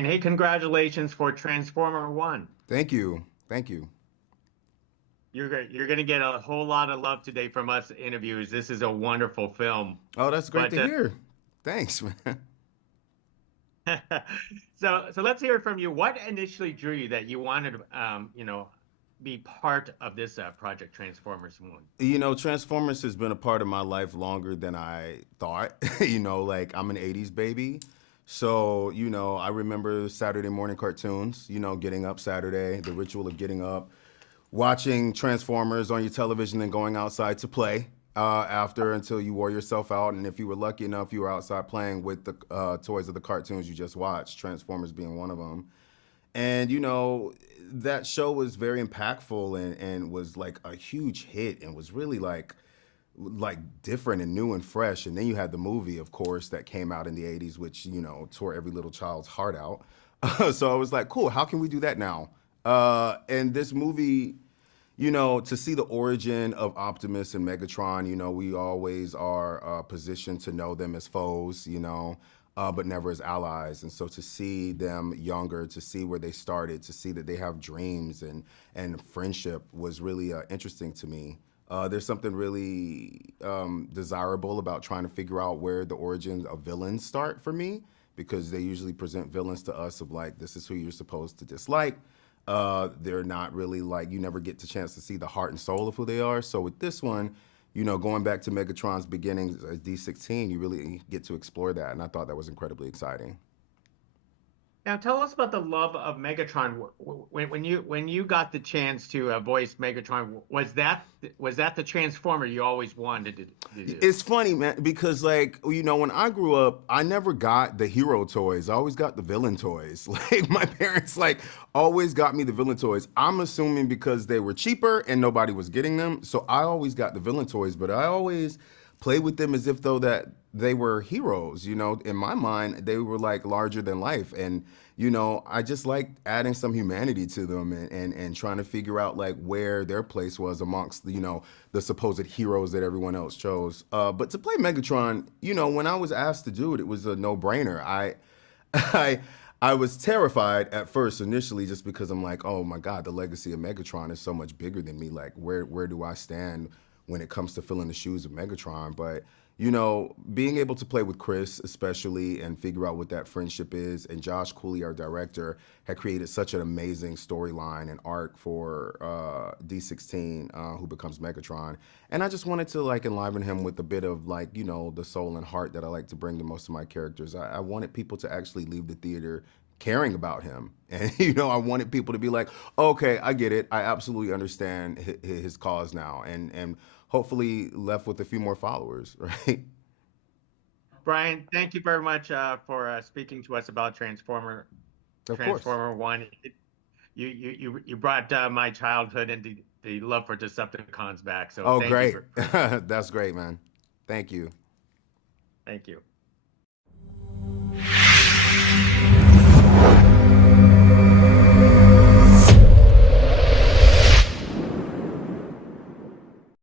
Brian, hey, congratulations for Transformer One. Thank you. Thank you. You're going to get a whole lot of love today from us interviewers. This is a wonderful film. Oh, that's great But to hear. Thanks, man. so let's hear from you. What initially drew you that you wanted to be part of this project Transformers One? Transformers has been a part of my life longer than I thought. Like I'm an 80s baby. So, I remember Saturday morning cartoons, getting up Saturday, the ritual of getting up, watching Transformers on your television and going outside to play after until you wore yourself out. And if you were lucky enough, you were outside playing with the toys of the cartoons you just watched, Transformers being one of them. And, that show was very impactful and was like a huge hit and was really like different and new and fresh. And then you had the movie, of course, that came out in the 80s, which, tore every little child's heart out. So I was like, cool, how can we do that now? And this movie, to see the origin of Optimus and Megatron, we always are positioned to know them as foes, but never as allies. And so to see them younger, to see where they started, to see that they have dreams and friendship was really interesting to me. There's something really desirable about trying to figure out where the origins of villains start for me, because they usually present villains to us of like, this is who you're supposed to dislike. They're not really like, you never get the chance to see the heart and soul of who they are. So with this one, going back to Megatron's beginnings as D16, you really get to explore that. And I thought that was incredibly exciting. Now, tell us about the love of Megatron. When you got the chance to voice Megatron, was that the Transformer you always wanted to do? It's funny, man, because like, when I grew up, I never got the hero toys. I always got the villain toys. Like my parents like always got me the villain toys. I'm assuming because they were cheaper and nobody was getting them. So I always got the villain toys, but I always played with them as if though that they were heroes. In my mind, they were like larger than life. And, I just like adding some humanity to them and trying to figure out like where their place was amongst, the supposed heroes that everyone else chose. But to play Megatron, when I was asked to do it, it was a no-brainer. I, I was terrified at first initially just because I'm like, oh my God, the legacy of Megatron is so much bigger than me. Like, where do I stand when it comes to filling the shoes of Megatron? But being able to play with Chris especially and figure out what that friendship is, and Josh Cooley, our director, had created such an amazing storyline and arc for D16, who becomes Megatron. And I just wanted to like enliven him with a bit of like, the soul and heart that I like to bring to most of my characters. I wanted people to actually leave the theater caring about him. And, I wanted people to be like, okay, I get it. I absolutely understand his cause now. And hopefully left with a few more followers, right? Brian, thank you very much for speaking to us about Of course. Transformer One. You brought my childhood and the love for Decepticons back. So Oh, thank you great. for that. That's great, man. Thank you. Thank you.